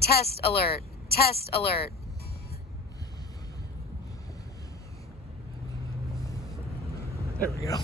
Test alert. Test alert. There we go.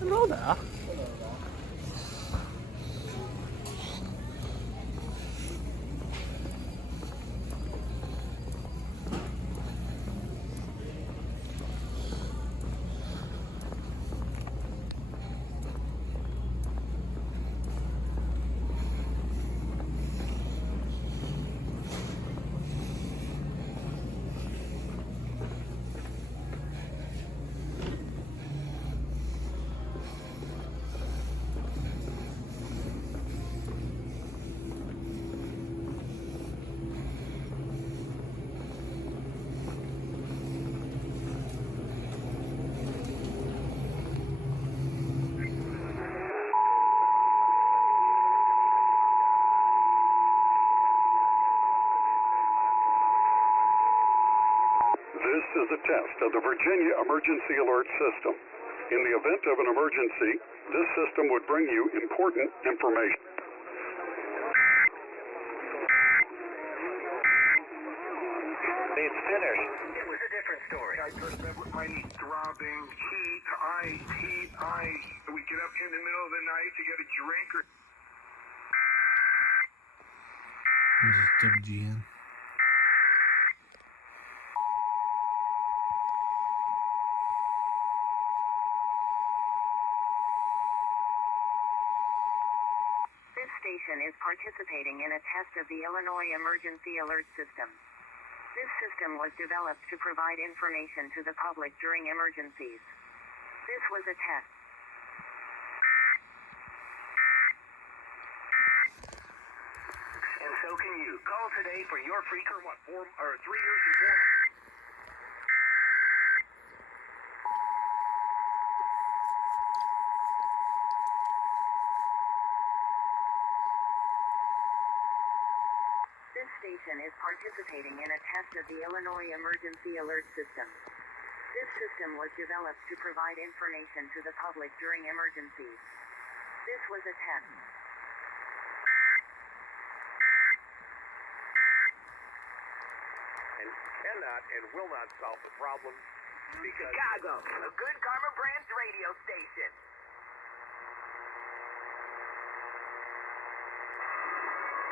Hello there. This is a test of the Virginia Emergency Alert System. In the event of an emergency, this system would bring you important information. It's finished. It was a different story. I just remember my knee throbbing, heat, ice. We get up here in the middle of the night to get a drink or... This is WGN. This station is participating in a test of the Illinois Emergency Alert System. This system was developed to provide information to the public during emergencies. This was a test. And so can you. Call today for your free 3 years and 4 months. This station is participating in a test of the Illinois Emergency Alert System. This system was developed to provide information to the public during emergencies. This was a test. And cannot and will not solve the problem because... Chicago, a good Karma Brands radio station.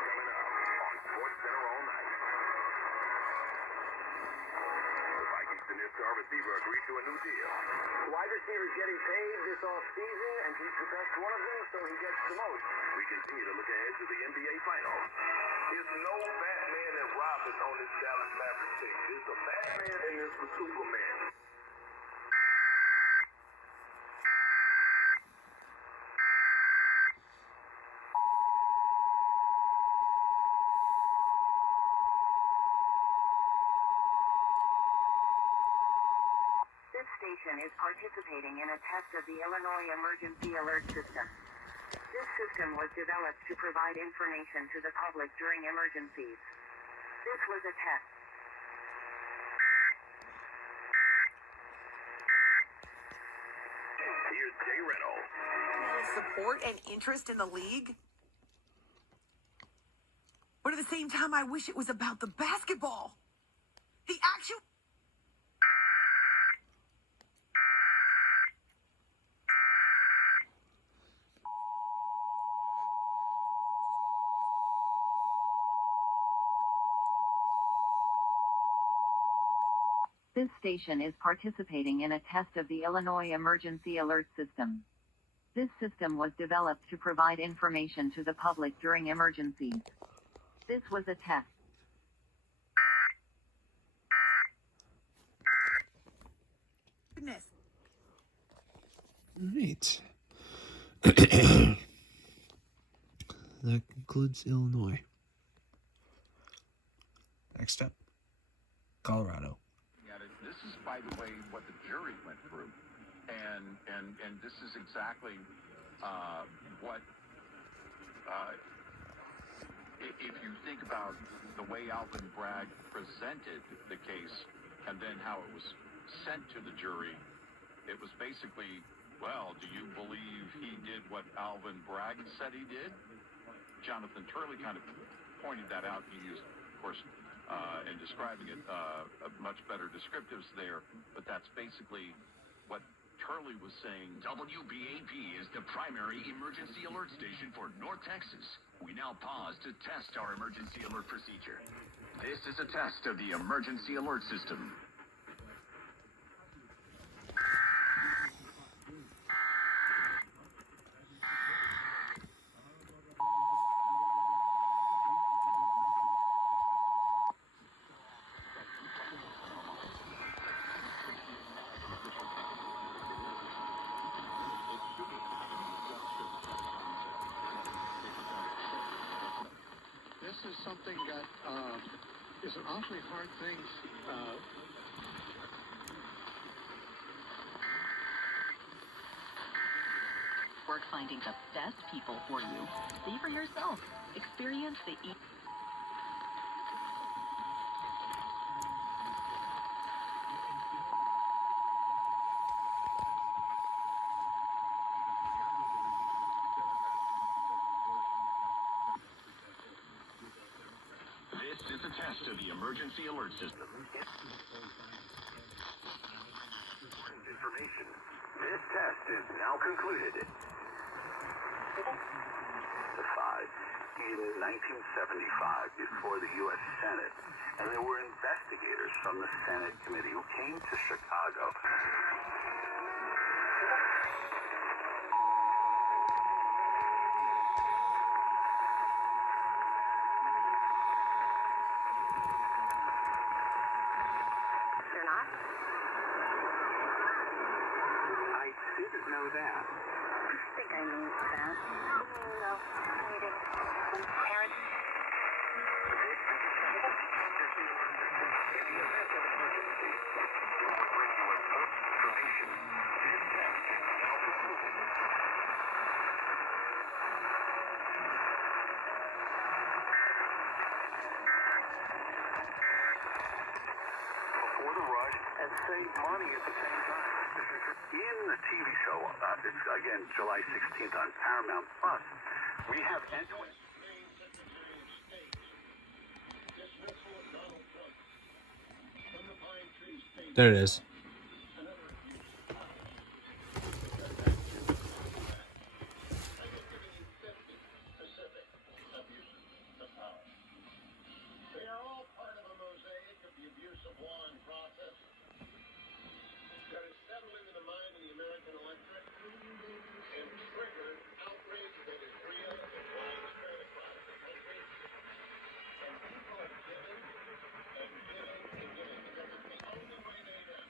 Coming up on Sports Center all night. The Vikings and their star receiver agreed to a new deal. Wide receiver's getting paid this offseason, and he's the best one of them, so he gets the most. We continue to look ahead to the NBA Finals. There's no Batman and Robin on this Dallas Mavericks team. There's a Batman and there's a Superman. This station is participating in a test of the Illinois Emergency Alert System. This system was developed to provide information to the public during emergencies. This was a test. Here's Jay Reynolds. Support and interest in the league? But at the same time, I wish it was about the basketball. The actual... This station is participating in a test of the Illinois Emergency Alert System. This system was developed to provide information to the public during emergencies. This was a test. Goodness. Right. That concludes Illinois. Next up, Colorado. This is, by the way, what the jury went through, and this is exactly what. If you think about the way Alvin Bragg presented the case, and then how it was sent to the jury, it was basically, well, do you believe he did what Alvin Bragg said he did? Jonathan Turley kind of pointed that out. He used, of course, in describing it, much better descriptives there, but that's basically what Turley was saying. WBAP is the primary emergency alert station for North Texas. We now pause to test our emergency alert procedure. This is a test of the emergency alert system. This is something that is an awfully hard thing. Work finding the best people for you. See for yourself. Experience the This is a test of the emergency alert system. Information. This test is now concluded. Testified in 1975 before the U.S. Senate, and there were investigators from the Senate committee who came to Chicago. They're not? I didn't know that. I think I knew that. No, I didn't. Parents? Before the rush and save money at the same time. In the TV show, it's again July 16th on Paramount Plus, we have end-to-end. There it is. They are all part of a mosaic of the abuse of law and process that has settled into the mind of the American electorate and triggered outrage that is real and widespread across the country. And people are giving and giving and giving because it's the only way they know.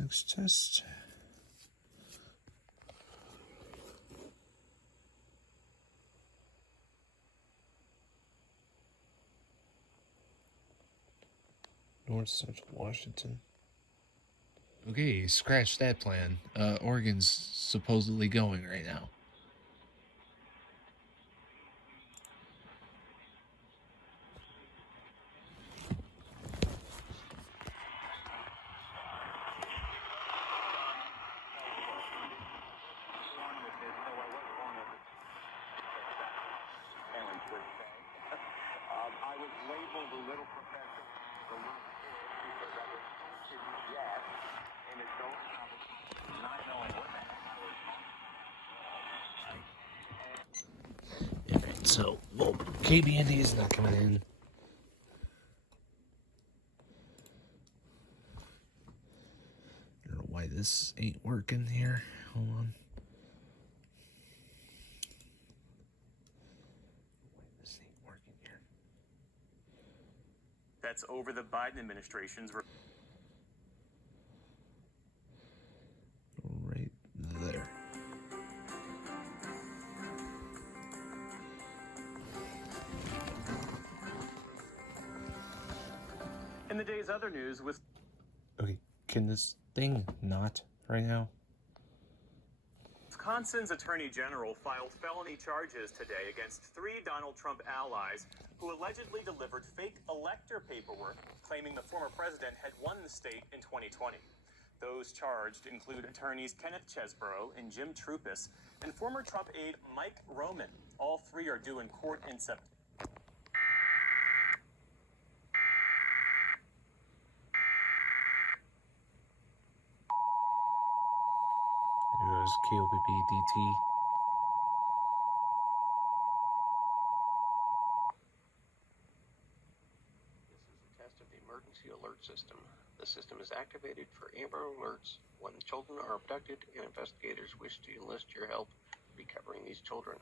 Next test. North Central Washington. Okay, scratch that plan. Oregon's supposedly going right now. I was labeled a little professor, a little because I was EAS in its own competition, not knowing what the heck I was on. Alright, so, well, KB&D is not coming in. I don't know why this ain't working here. Hold on. That's over the Biden administration's. Right there. In the day's other news, Okay, can this thing not right now? Wisconsin's attorney general filed felony charges today against 3 Donald Trump allies who allegedly delivered fake elector paperwork claiming the former president had won the state in 2020. Those charged include attorneys Kenneth Chesborough and Jim Trupis and former Trump aide Mike Roman. All three are due in court in September. There goes KOPP DT. This is a test of the emergency alert system. The system is activated for Amber Alerts when children are abducted and investigators wish to enlist your help recovering these children.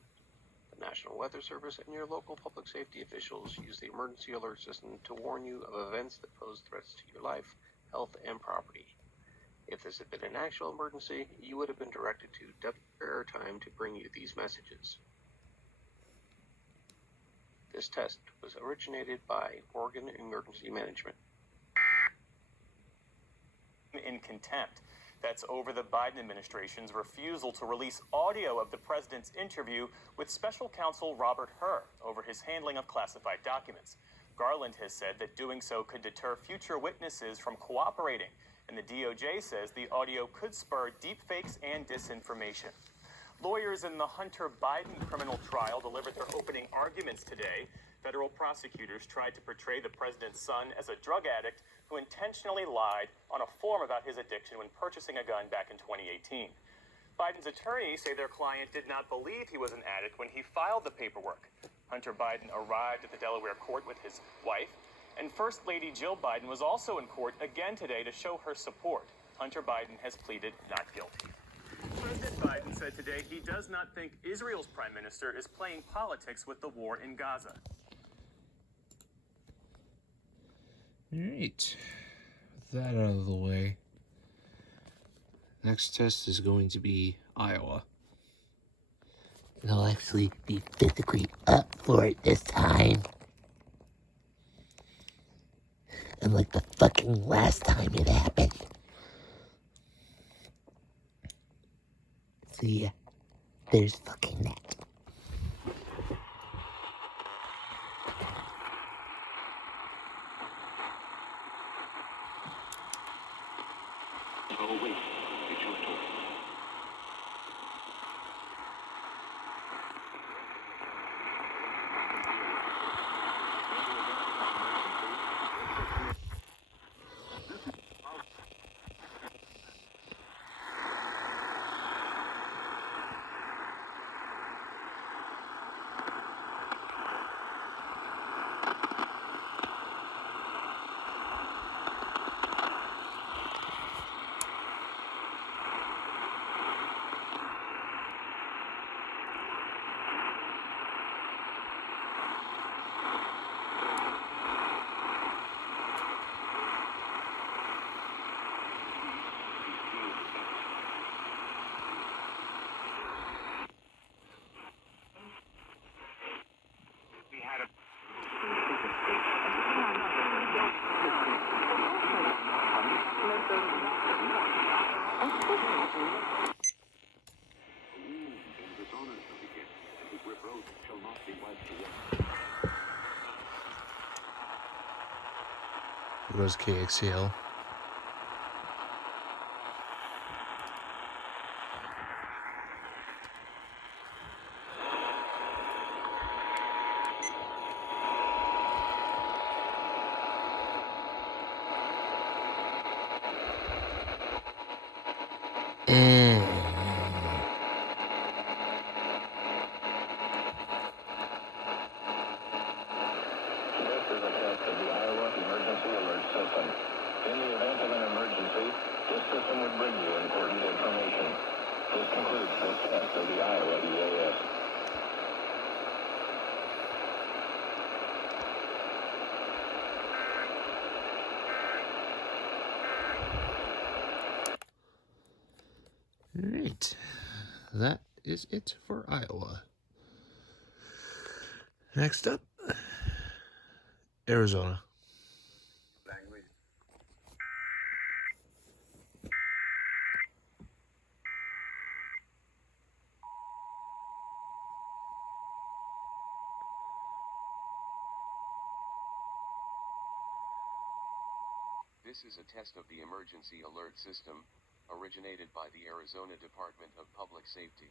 The National Weather Service and your local public safety officials use the emergency alert system to warn you of events that pose threats to your life, health, and property. If this had been an actual emergency, you would have been directed to Airtime to bring you these messages. This test was originated by Oregon Emergency Management. In contempt. That's over the Biden administration's refusal to release audio of the president's interview with special counsel Robert Hur over his handling of classified documents. Garland has said that doing so could deter future witnesses from cooperating, and the DOJ says the audio could spur deepfakes and disinformation. Lawyers in the Hunter Biden criminal trial delivered their opening arguments today. Federal prosecutors tried to portray the president's son as a drug addict who intentionally lied on a form about his addiction when purchasing a gun back in 2018. Biden's attorneys say their client did not believe he was an addict when he filed the paperwork. Hunter Biden arrived at the Delaware court with his wife, and First Lady Jill Biden was also in court again today to show her support. Hunter Biden has pleaded not guilty. President Biden said today he does not think Israel's prime minister is playing politics with the war in Gaza. Alright, with that out of the way, next test is going to be Iowa. And I'll actually be physically up for it this time. Unlike the fucking last time it happened. So yeah, there's fucking that. Oh, wait. It's your turn. There goes KXCL. In the event of an emergency, this system would bring you important information. This concludes this test of the Iowa EAS. Alright, that is it for Iowa. Next up, Arizona. This is a test of the emergency alert system, originated by the Arizona Department of Public Safety.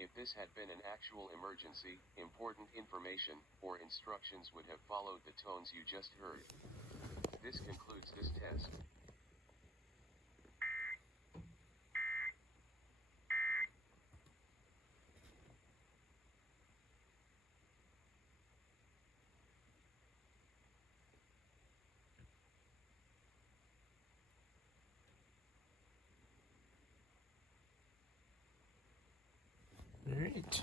If this had been an actual emergency, important information or instructions would have followed the tones you just heard. This concludes this test. All right.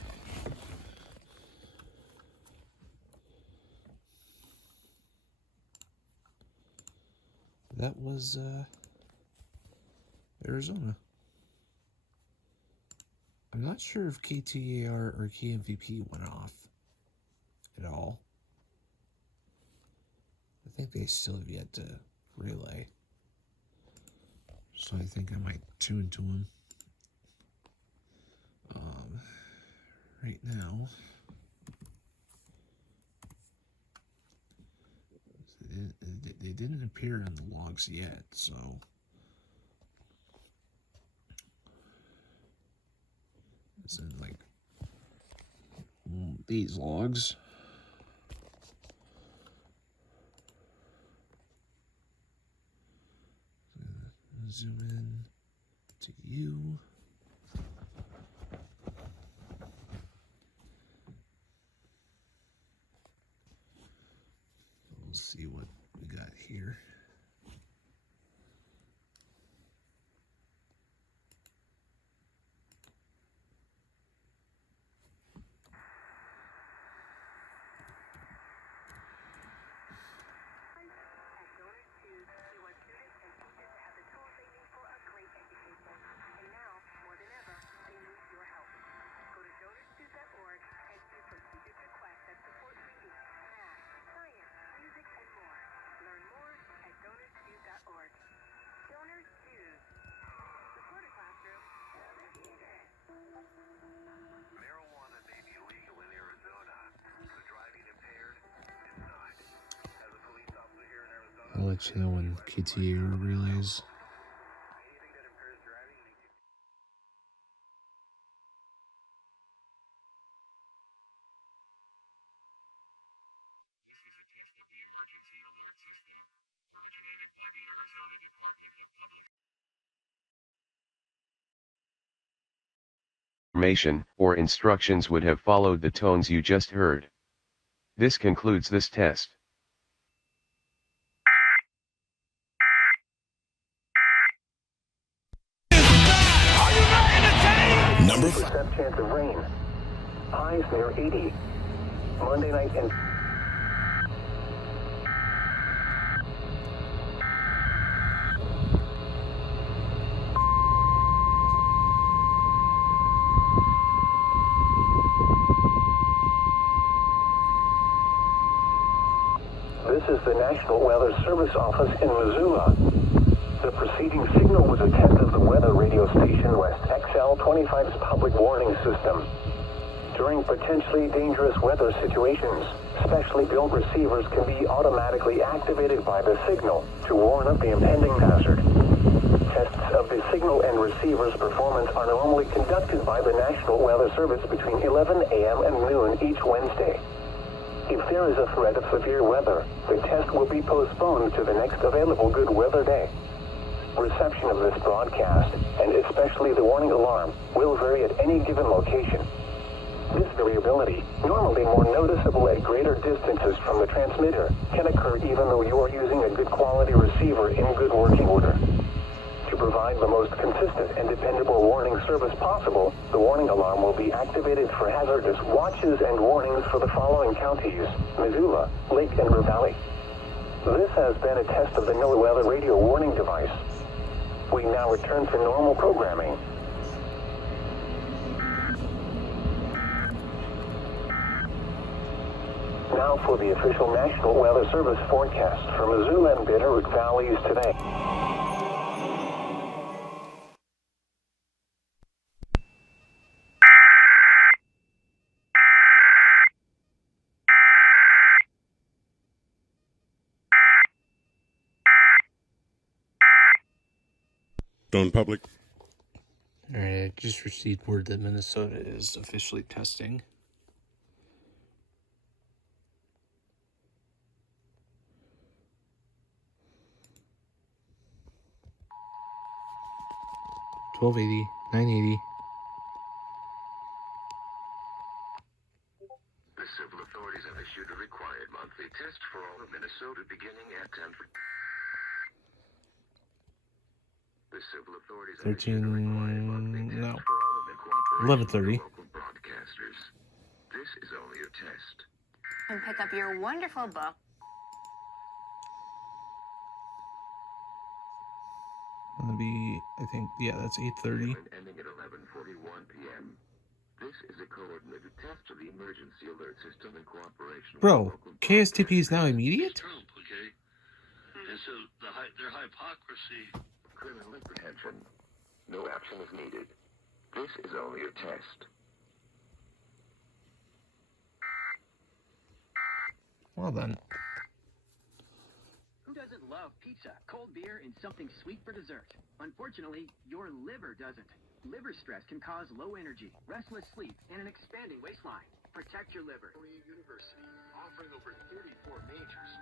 That was Arizona. I'm not sure if KTAR or KMVP went off at all. I think they still have yet to relay. So I think I might tune to them right now. They didn't appear on the logs yet, so it's in like these logs. Zoom in to you. We'll see what we got here. Marijuana may be legal in Arizona, but driving impaired is not. As a police officer here in Arizona, I'll let you know when KTAR relays. anything that impairs driving makes you... Information or instructions would have followed the tones you just heard. This concludes this test. Number 5% chance of rain. Highs near 80. Monday night and... This is the National Weather Service office in Missoula. The preceding signal was a test of the weather radio station West XL25's public warning system. During potentially dangerous weather situations, specially built receivers can be automatically activated by the signal to warn of the impending hazard. Tests of the signal and receiver's performance are normally conducted by the National Weather Service between 11 a.m. and noon each Wednesday. If there is a threat of severe weather, the test will be postponed to the next available good weather day. Reception of this broadcast, and especially the warning alarm, will vary at any given location. This variability, normally more noticeable at greater distances from the transmitter, can occur even though you are using a good quality receiver in good working order. To provide the most consistent and dependable warning service possible, the warning alarm will be activated for hazardous watches and warnings for the following counties: Missoula, Lake and River Valley. This has been a test of the NOAA weather radio warning device. We now return to normal programming. Now for the official National Weather Service forecast for Missoula and Bitterroot Valleys today. Done public. Alright, I just received word that Minnesota is officially testing. $12.80, $9.80. The civil authorities have issued a required monthly test for all of Minnesota beginning at 10. The civil authorities have issued a required monthly test No. for all of the cooperation 11:30. with local broadcasters. This is only a test. And pick up your wonderful book. Gonna be, I think, yeah, that's 8:30. Ending at 11:41 p.m. This is a coordinated test of the emergency alert system in cooperation with Bro, local KSTP is now immediate? Trump, okay? And so their hypocrisy. Criminal apprehension. No action is needed. This is only a test. Well then. Who doesn't love pizza, cold beer, and something sweet for dessert? Unfortunately, your liver doesn't. Liver stress can cause low energy, restless sleep, and an expanding waistline. Protect your liver. University, offering over 34 majors.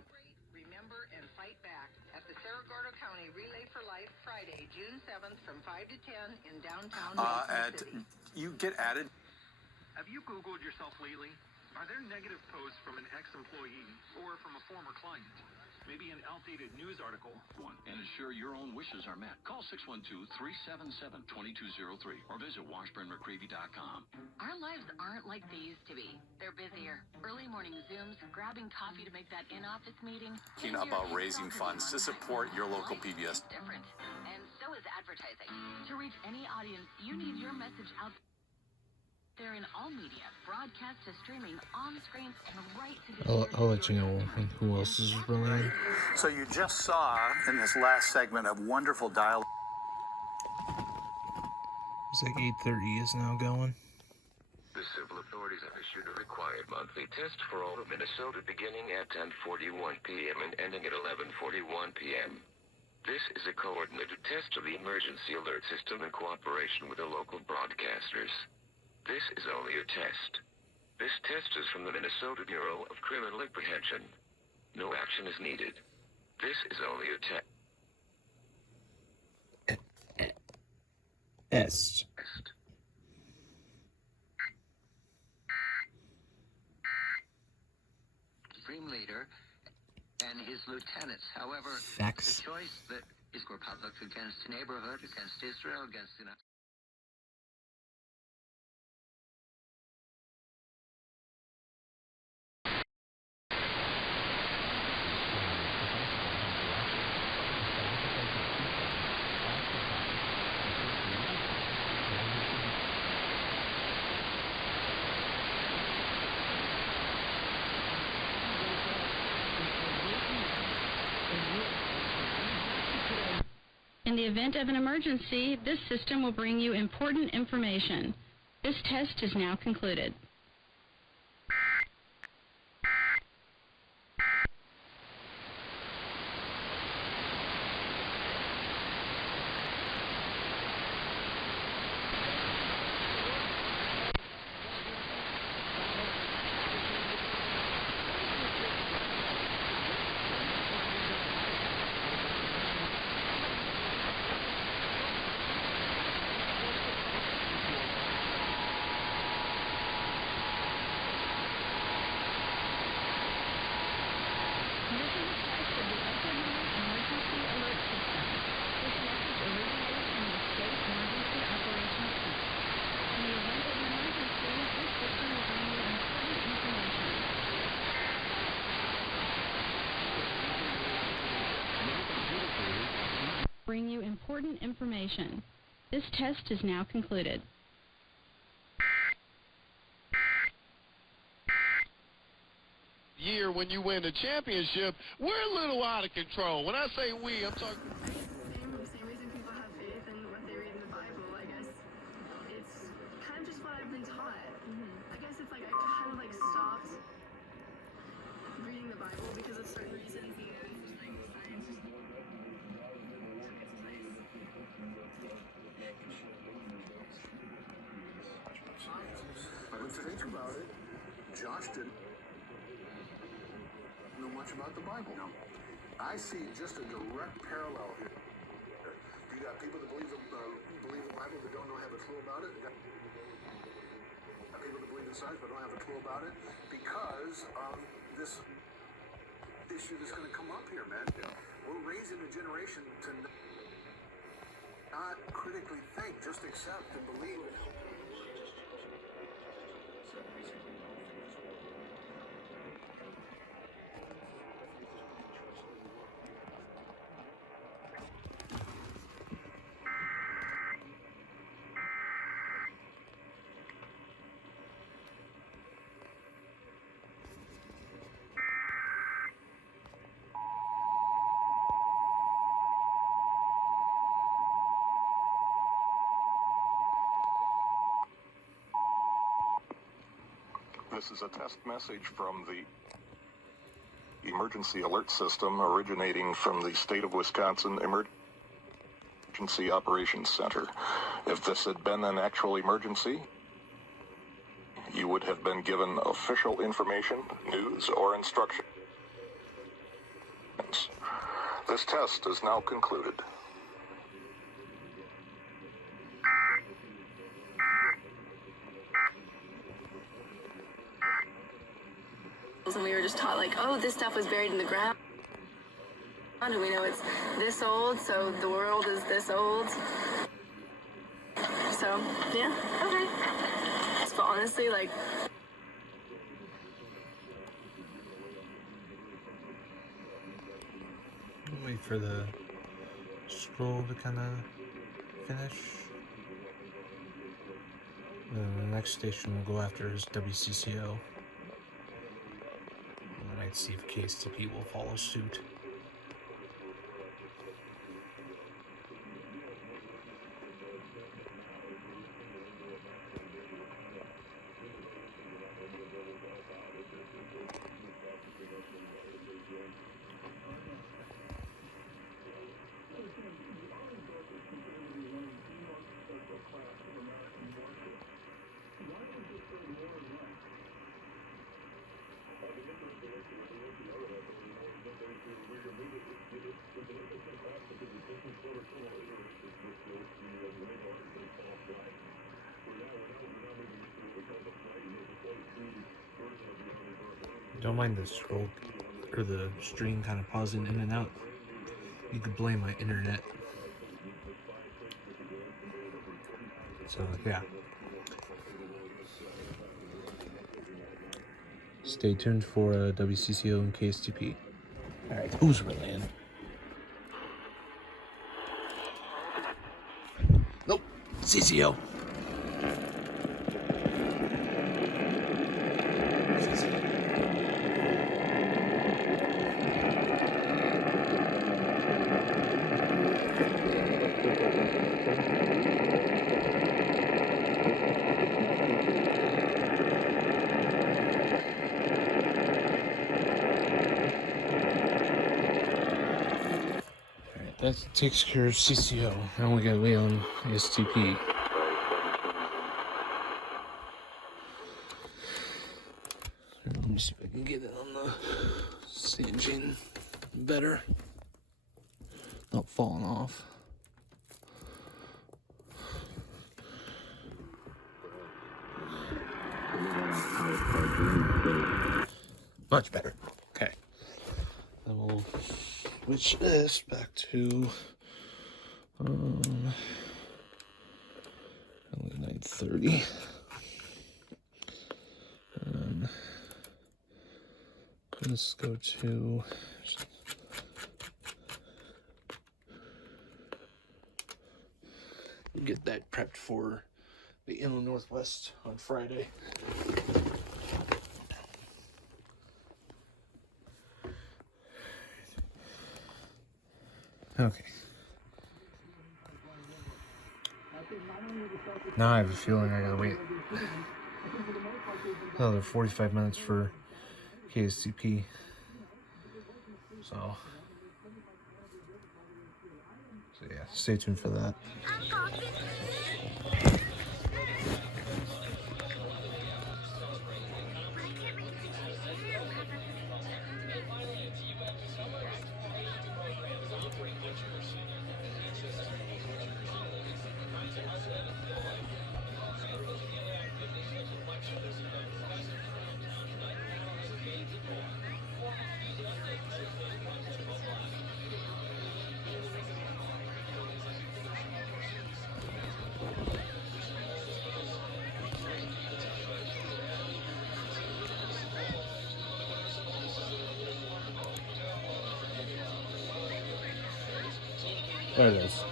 Remember and fight back at the Cerro Gordo County Relay for Life Friday, June 7th from 5 to 10 in downtown Mason City. You get added. Have you Googled yourself lately? Are there negative posts from an ex-employee or from a former client? Maybe an outdated news article. And ensure your own wishes are met. Call 612-377-2203 or visit washburnmccravey.com. Our lives aren't like they used to be. They're busier. Early morning Zooms, grabbing coffee to make that in-office meeting. About raising funds to support your local PBS. Different. And so is advertising. To reach any audience, you need your message out there in all media, broadcast to streaming, on screens, and right to the I'll let you know who else is running. So you just saw in this last segment a wonderful dialogue. It's like 8:30 is now going. The civil authorities have issued a required monthly test for all of Minnesota beginning at 10:41 p.m. and ending at 11:41 p.m. This is a coordinated test of the emergency alert system in cooperation with the local broadcasters. This is only a test. This test is from the Minnesota Bureau of Criminal Apprehension. No action is needed. This is only a test. Supreme Leader and his lieutenants. However, Facts. the choice that is Republic against the neighborhood, against Israel, against the United In the event of an emergency, this system will bring you important information. This test is now concluded. Bring you important information. This test is now concluded. Year when you win the championship, we're a little out of control. When I say we, I'm talking. Same reason people have faith in what they read in the Bible. I guess it's kind of just what I've been taught. I guess it's like I kind of like stopped reading the Bible because of certain reasons. But if you think about it, Josh didn't know much about the Bible. No. I see just a direct parallel here. You got people that believe the Bible that don't have a clue about it. You got people that believe in science but don't have a clue about it because of this issue that's going to come up here, man. We're raising a generation to not critically think, just accept and believe. This is a test message from the emergency alert system originating from the state of Wisconsin Emergency Operations Center. If this had been an actual emergency, you would have been given official information, news, or instructions. This test is now concluded. And we were just taught, like, oh, this stuff was buried in the ground. And we know it's this old, so the world is this old. So, yeah, okay. But honestly, like... Wait for the scroll to kind of finish. Then the next station we'll go after is WCCO. We might see if KSTP will follow suit. Don't mind the scroll or the stream kind of pausing in and out. You could blame my internet. So yeah. Stay tuned for WCCO and KSTP. Alright, who's relaying? Nope, CCO. That takes care of CCO. Now we gotta wait on STP. Let me see if I can get it on the staging better. Not falling off. Much better. Okay. Then we'll switch this back to 9:30. And let's go to get that prepped for the Inland Northwest on Friday. Okay. Now I have a feeling I gotta wait another 45 minutes for KSTP. So yeah, stay tuned for that. There it is.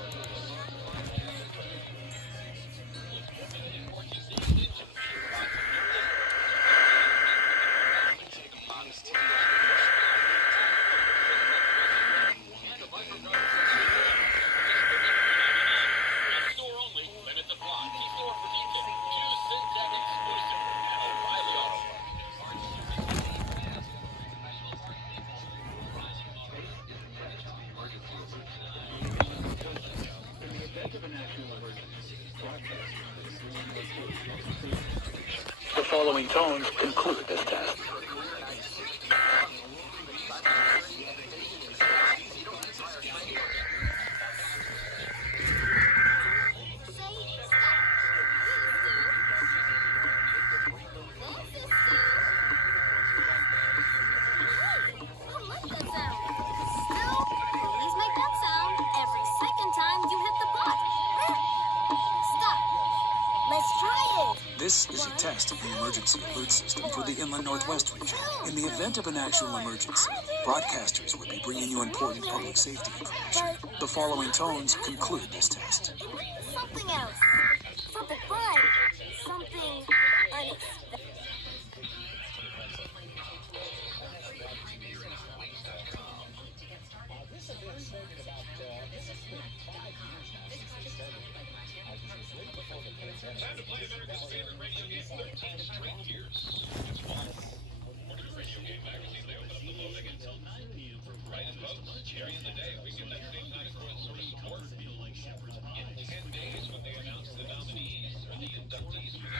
The following tones conclude this test. Please make that sound every second time you hit the pot. Stop. Let's try it. This is a test of the emergency alert system for the Inland Northwest region. In the event of an actual emergency, broadcasters would be bringing you important public safety information. The following tones conclude this test. Something else. Something fun. Something unexpected. Time to play America's favorite radio game, 13 straight years. It's fall. According to Radio Game Magazine, they open up the voting until 9 p.m. for write-in votes. Carry in the day, we give that same time for sort of support. In 10 days, when they announce the nominees or the inductees for the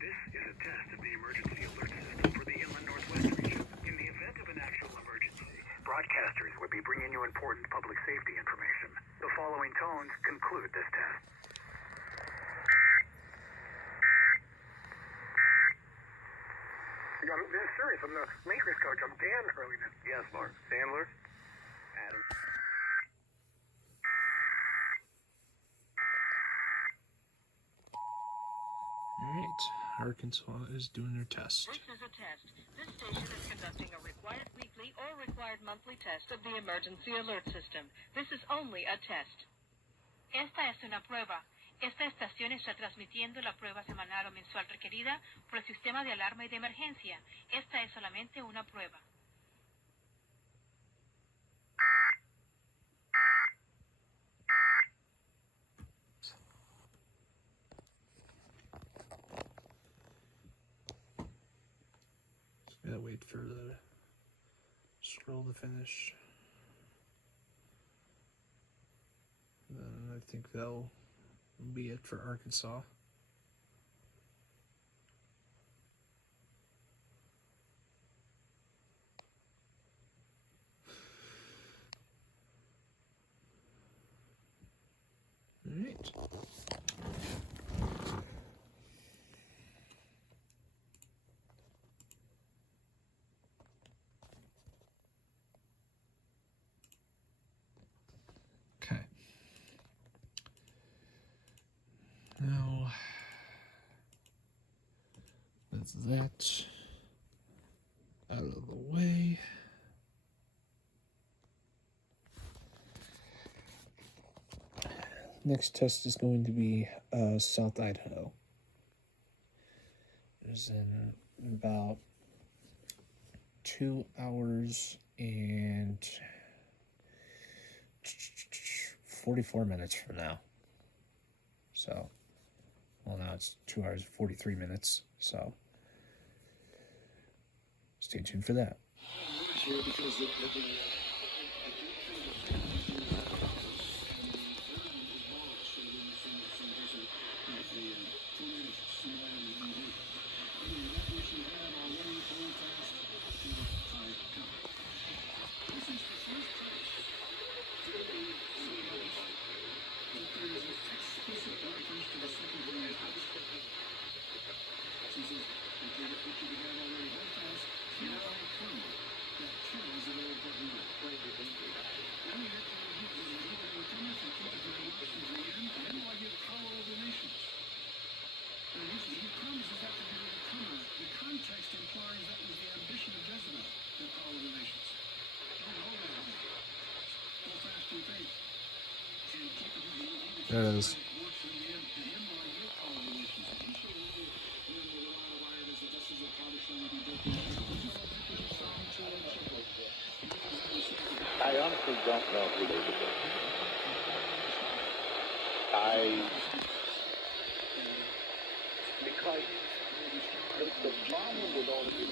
This is a test of the emergency alert system for the Inland Northwest region. In the event of an actual emergency, broadcasters would be bringing you important public safety information. The following tones conclude this test. I'm being serious. I'm the Lakers coach. I'm Dan Hurleyman. Yes, Mark. Sandler? Adam. Alright, Arkansas is doing their test. This is a test. This station is conducting a required weekly or required monthly test of the emergency alert system. This is only a test. Esta es una prueba. Esta estación está transmitiendo la prueba semanal o mensual requerida por el sistema de alarma y de emergencia. Esta es solamente una prueba. Gotta wait for the scroll to finish. Then I think that'll be it for Arkansas. All right. Okay. Now, that's that out of the way. Next test is going to be South Idaho. It is in about 2 hours and 44 minutes from now. So, well, now it's 2 hours and 43 minutes. So, stay tuned for that. There it is. I honestly don't know who they would be. Because the problem with all of these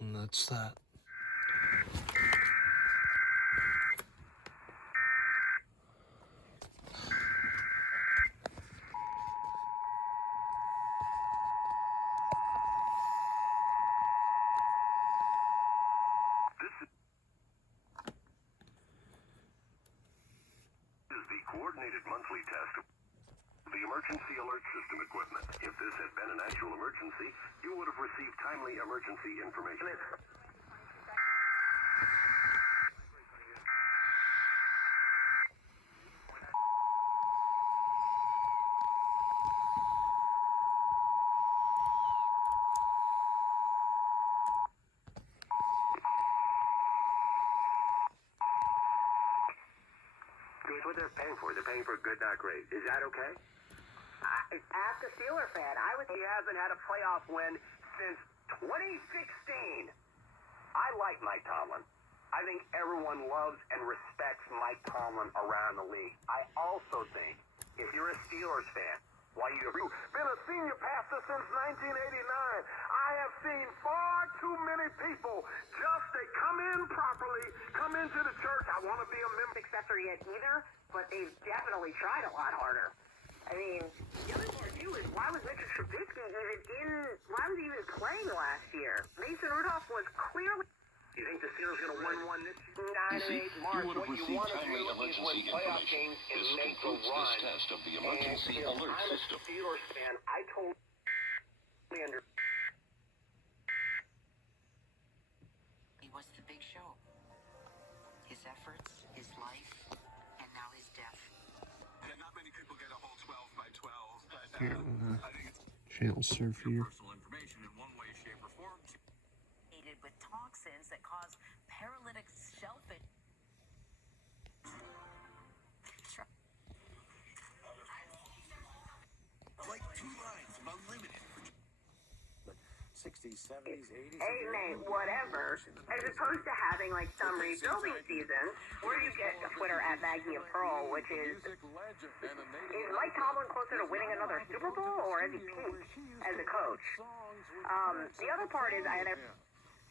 And that's that. Coordinated monthly test of the emergency alert system equipment. If this had been an actual emergency, you would have received timely emergency information. Here's what they're paying for. They're paying for good, not great. Is that okay? Ask a Steeler fan. He hasn't had a playoff win since 2016. I like Mike Tomlin. I think everyone loves and respects Mike Tomlin around the league. I also think if you're a Steelers fan, while you've been a senior pastor since 1989, I have seen far too many people just they come in properly, come into the church. I want to be a member. Successor yet either, but they've definitely tried a lot harder. I mean, the other part too is why was Mitchell Trubisky why was he even playing last year? Mason Rudolph was clearly. You think the Steelers are going to win one this year? 9-8 March. What you want to do is win playoff games and make a run. This test of the emergency alert system. I'm a Steelers fan. I totally understand. He was the big show. His efforts, his life, and now his death. Yeah, not many people get a whole 12 by 12, but I think it's channel surf here. personal information in one way, shape, or form. With toxins that cause paralytic shellfish. Like 2 lines of unlimited for 60s, 70s, 80s. Hey, mate, whatever. As opposed to having like some rebuilding season where you get a Twitter at Maggie and Pearl, which is Mike Tomlin closer to winning another Super Bowl or has he peaked as a coach? The other part is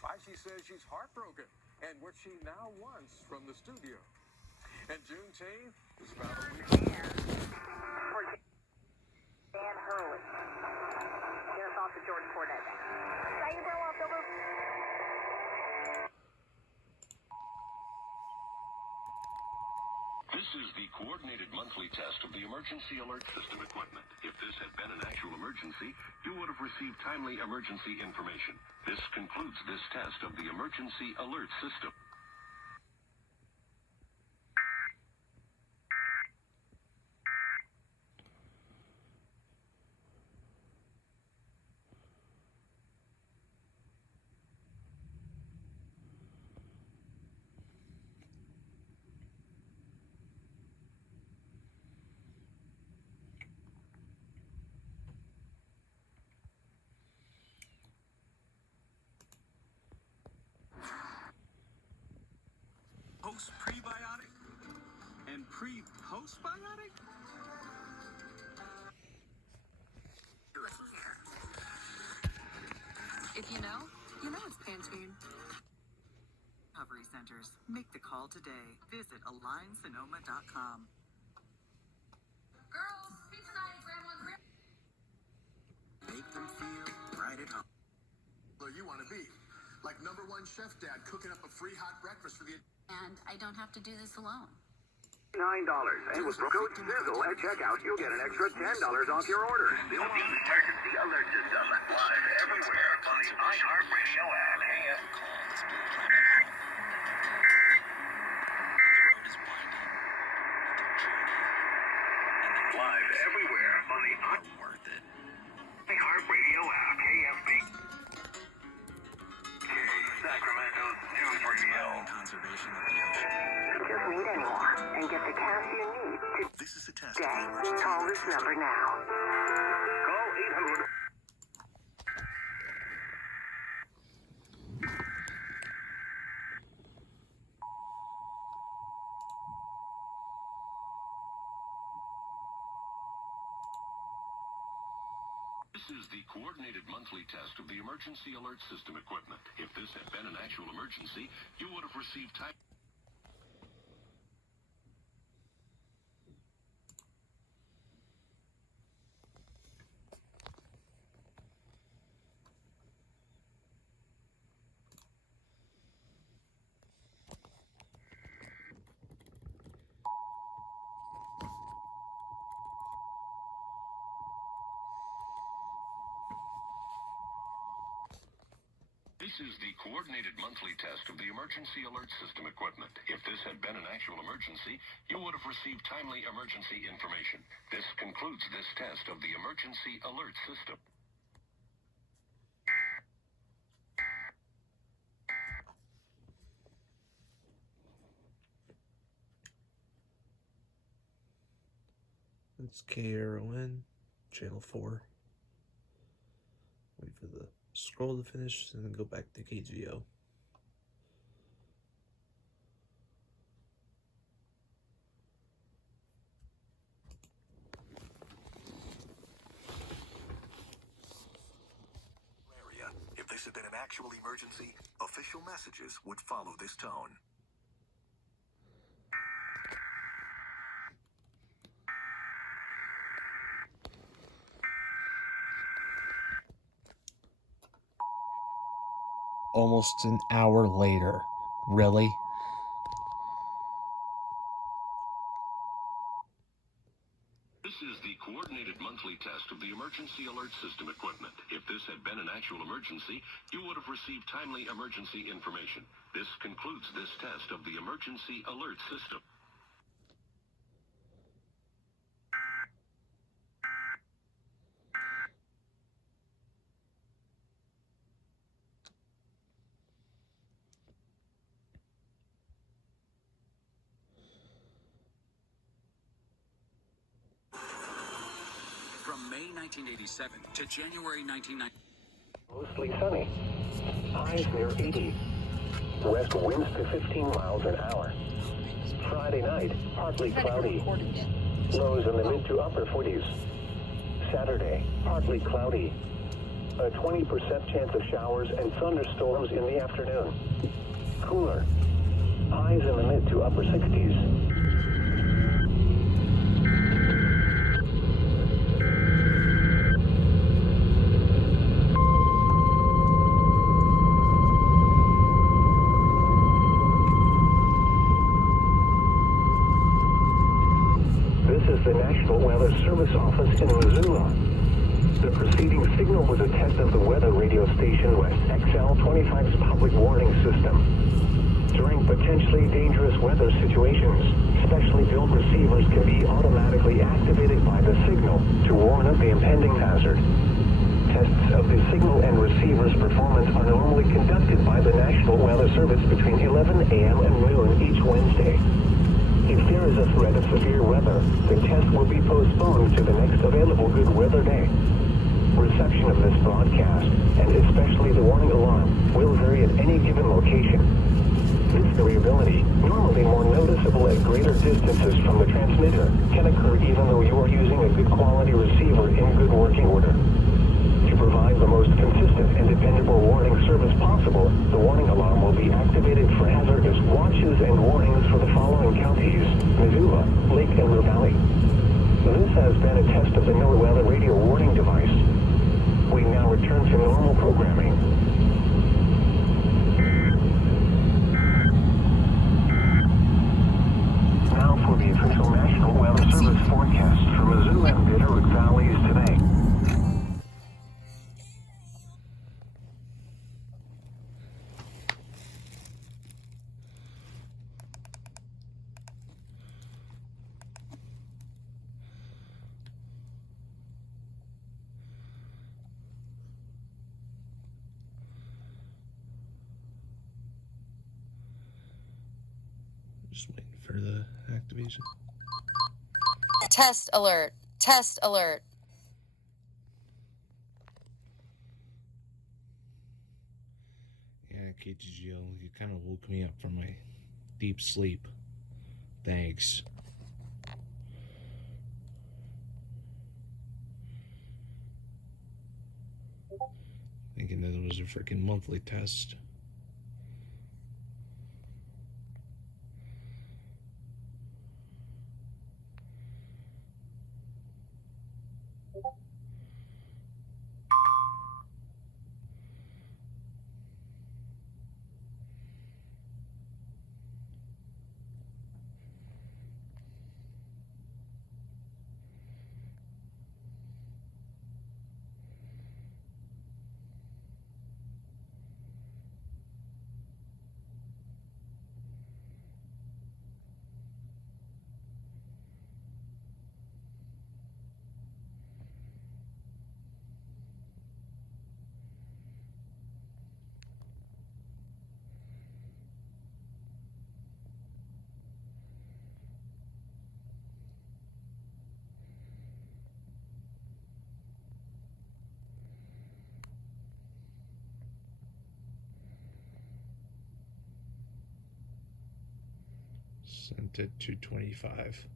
Why she says she's heartbroken and what she now wants from the studio. And Juneteenth is about a week. For Dan Hurley. Your thoughts of Jordan Cornette. Saber left over. This is the coordinated monthly test of the emergency alert system equipment. If this had been an actual emergency, you would have received timely emergency information. This concludes this test of the emergency alert system. Post-prebiotic and pre-postbiotic? If you know it's Pantene. recovery centers. Make the call today. Visit AlignSonoma.com. Girls, pizza night at Grandma's Grill. Make them feel right at home. You want to be like #1 chef dad cooking up a free hot breakfast for the. And I don't have to do this alone. $9. And with code SIZZLE at checkout, you'll get an extra $10 off your order. The emergency alert system, live everywhere on the iHeartRadio app. Live everywhere on the iHeartRadio app. KFB. Sacramento's news radio. Conservation of the ocean. Just meet anymore and get the cash you need today. This is a test. Call this number now. Call 800. This is the coordinated monthly test of the emergency alert system equipment. If this had been an actual emergency, you would have received time. This is the coordinated monthly test of the emergency alert system equipment. If this had been an actual emergency, you would have received timely emergency information. This concludes this test of the emergency alert system. It's KRON, channel 4. Wait for the scroll to finish and then go back to KGO. If this had been an actual emergency, official messages would follow this tone. Almost an hour later. Really? This is the coordinated monthly test of the emergency alert system equipment. If this had been an actual emergency, you would have received timely emergency information. This concludes this test of the emergency alert system. From May 1987 to January 1990. Mostly sunny. Highs near 80. West winds to 15 miles an hour. Friday night, partly cloudy. Lows in the mid to upper 40s. Saturday, partly cloudy. A 20% chance of showers and thunderstorms in the afternoon. Cooler. Highs in the mid to upper 60s. The National Weather Service office in Missoula. The preceding signal was a test of the weather radio station West XL25's public warning system. During potentially dangerous weather situations, specially built receivers can be automatically activated by the signal to warn of the impending hazard. Tests of the signal and receiver's performance are normally conducted by the National Weather Service between 11 a.m. and noon each Wednesday. If there is a threat of severe weather, the test will be postponed to the next available good weather day. Reception of this broadcast, and especially the warning alarm, will vary at any given location. This variability, normally more noticeable at greater distances from the transmitter, can occur even though you are using a good quality receiver in good working order. To provide the most consistent and dependable warning service possible, the warning alarm will be activated for hazard alerts and warnings for the following counties: Missoula, Lake and River Valley. This has been a test of the NOAA weather radio warning device. We now return to normal programming. Now for the official National Weather Service forecast for Missoula and Bitterroot Valleys today. Just waiting for the activation. Test alert. Test alert. Yeah, KTGO, you kind of woke me up from my deep sleep. Thanks. Thinking that it was a freaking monthly test. Sent it to 25.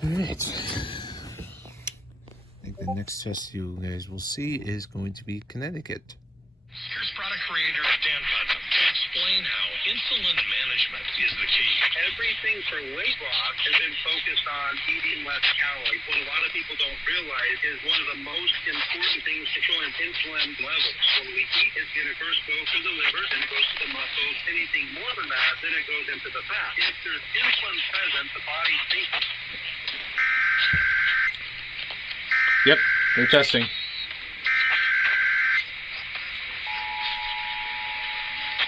Alright. I think the next test you guys will see is going to be Connecticut. Here's product creator Dan Putnam to explain how insulin management is the key. Everything for weight loss has been focused on eating less calories. What a lot of people don't realize is one of the most important things controlling insulin levels. When we eat, it's going to first go to the liver, then it goes to the muscles. Anything more than that, then it goes into the fat. If there's insulin present, the body thinks. Yep, they're testing.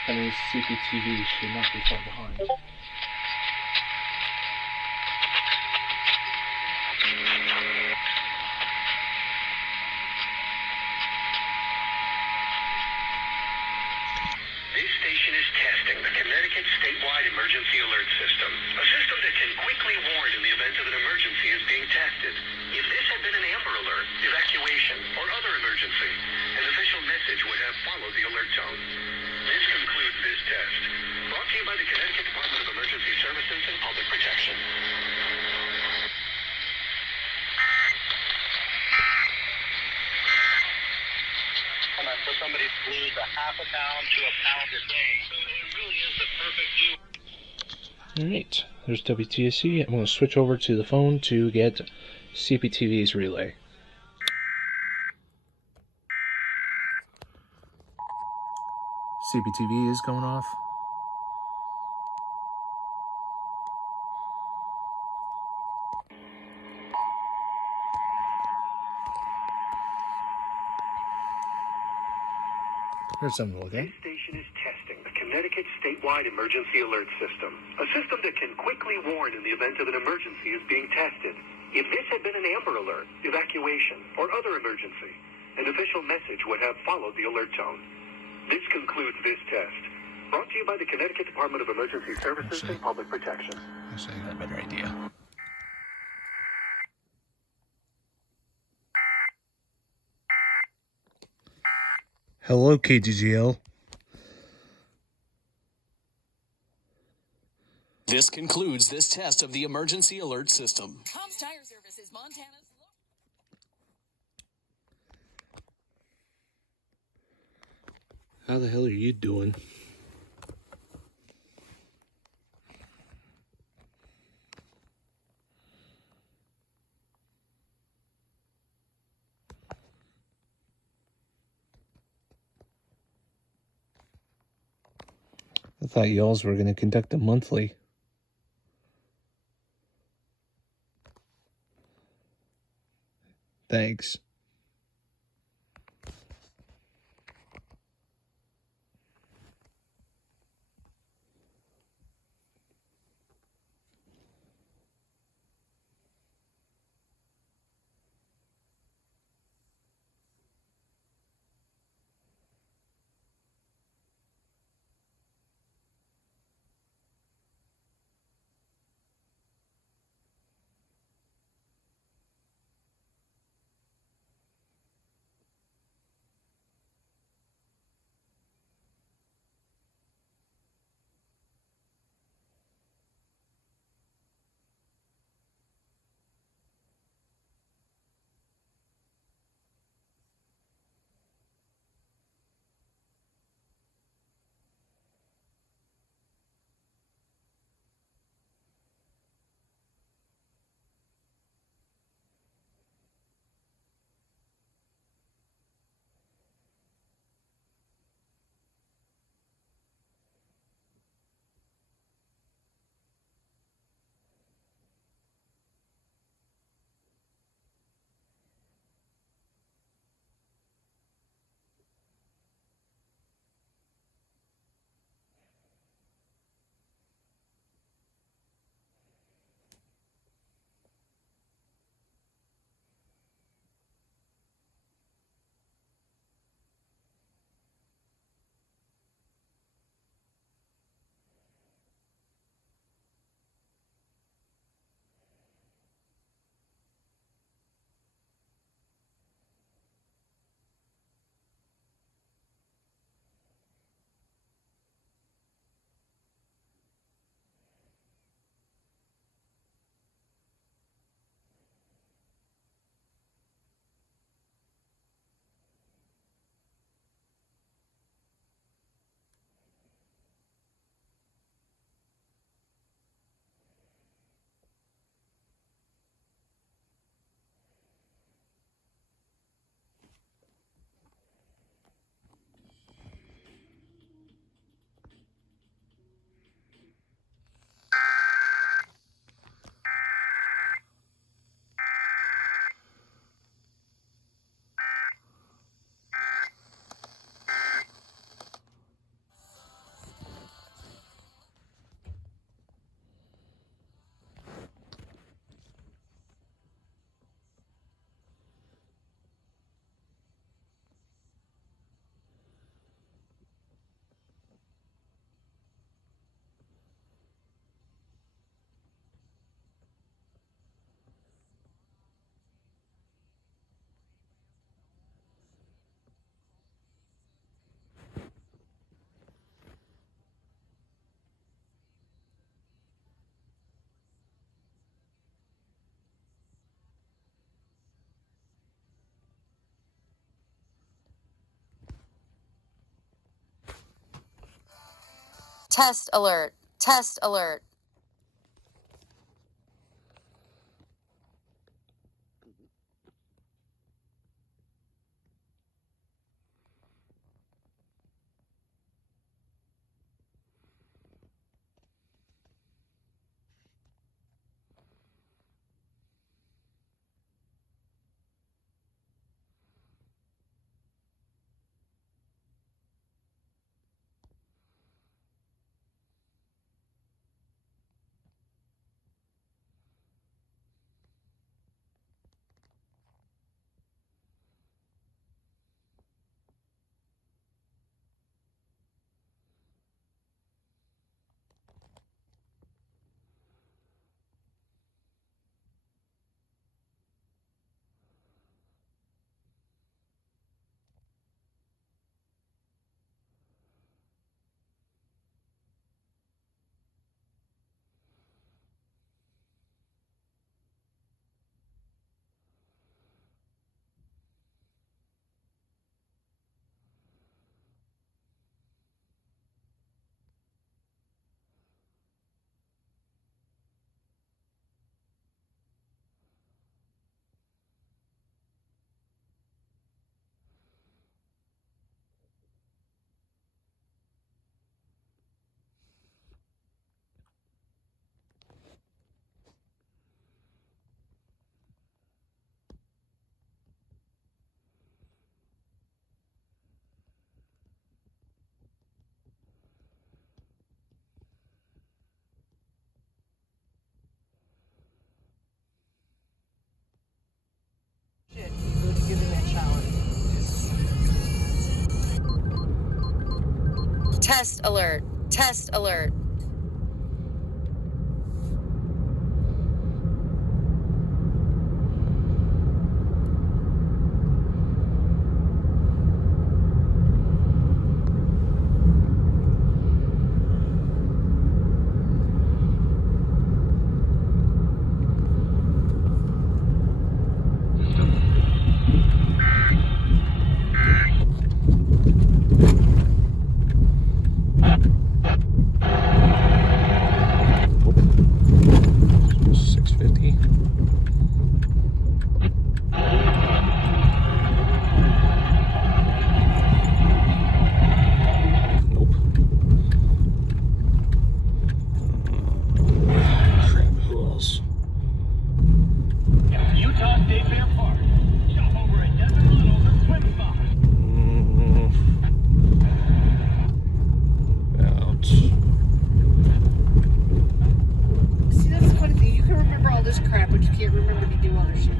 That means CCTV should not be far behind. This station is testing the Connecticut statewide emergency alert system, a system that can quickly warn in the event of an emergency is being tested. If this had been an Amber Alert, evacuation, or other emergency, an official message would have followed the alert tone. This concludes this test. Brought to you by the Connecticut Department of Emergency Services and Public Protection. For somebody to lose a half a pound to a pound a day, so it really is the perfect view. Alright, there's WTSC. I'm going to switch over to the phone to get CPTV's relay. CPTV is going off. Here's something to look at. This station is testing the Connecticut statewide emergency alert system, a system that can quickly warn in the event of an emergency is being tested. If this had been an Amber Alert, evacuation, or other emergency, an official message would have followed the alert tone. This concludes this test. Brought to you by the Connecticut Department of Emergency Services and Public Protection. Actually, I got a better idea. Hello, KGGL. This concludes this test of the emergency alert system. Tom's Tire Service is Montana's. How the hell are you doing? I thought y'alls were going to conduct a monthly. Thanks. Test alert. Test alert. Test alert. Test alert. Crap, but you can't remember to do other shit.